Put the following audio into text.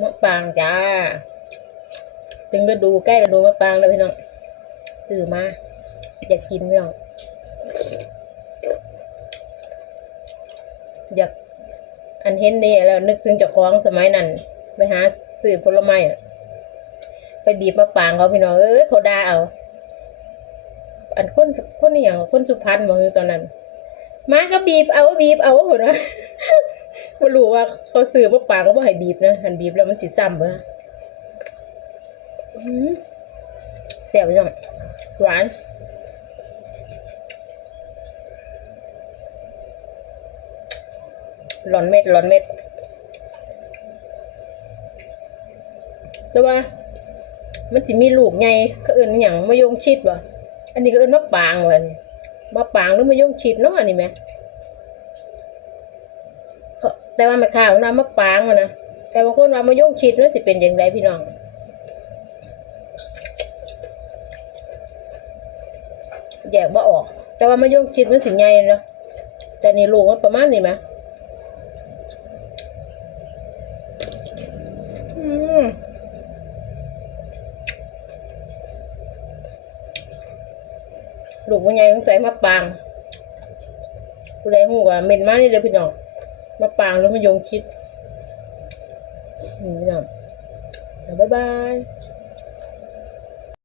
มะปรางจ้าถึงฤดูใกล้ฤดูมะปรางแล้วพี่น้องซื้อมา อยากกินพี่น้องอยากอันเห็นนี่แล้วนึกถึงเจ้าของสมัยนั้นไปหาซื้อผลไม้อะไปบีบมะปรางเขาพี่น้องเอ้ยเขาด่าเอาอันคนคนนี่อย่างคนสุพรรณบอกคือตอนนั้น มาก็บีบเอาบีบเอาเหรอ ไม่รู้ว่าเขาซื้อมะปางก็บ่ให้บีบนะหันบีบแล้วมันสิซ้ำเบ่นะอื้อเสียบจังหวานหลอนเม็ดหลอนเม็ดแต่ว่า มันสิมีลูกใหญ่เขาเอิ้นอหย่างมะยงชิดบ่อันนี้ก็เอิ้นมะปางว่ะนี่มะปางหรือมะยงชิดเนาะอันนี้แหม แต่ว่าไม่ข่าวนะมะปรางว่ะนะแต่บางคนว่ามะยงชิดนั่นสิเป็นอย่างไรพี่น้องแยกบ่ออก แต่ว่ามะยงชิดมันสิใหญ่เนาะแต่นี่ลูกมันประมาณนี้ไหมอืมลูกมันใหญ่ต้งใส่มะปรางผู้ใดหูว่าเม็นมากนี่เลยพี่น้อง มะปางแล้วมะยงชิดนี่น้องบ๊ายบาย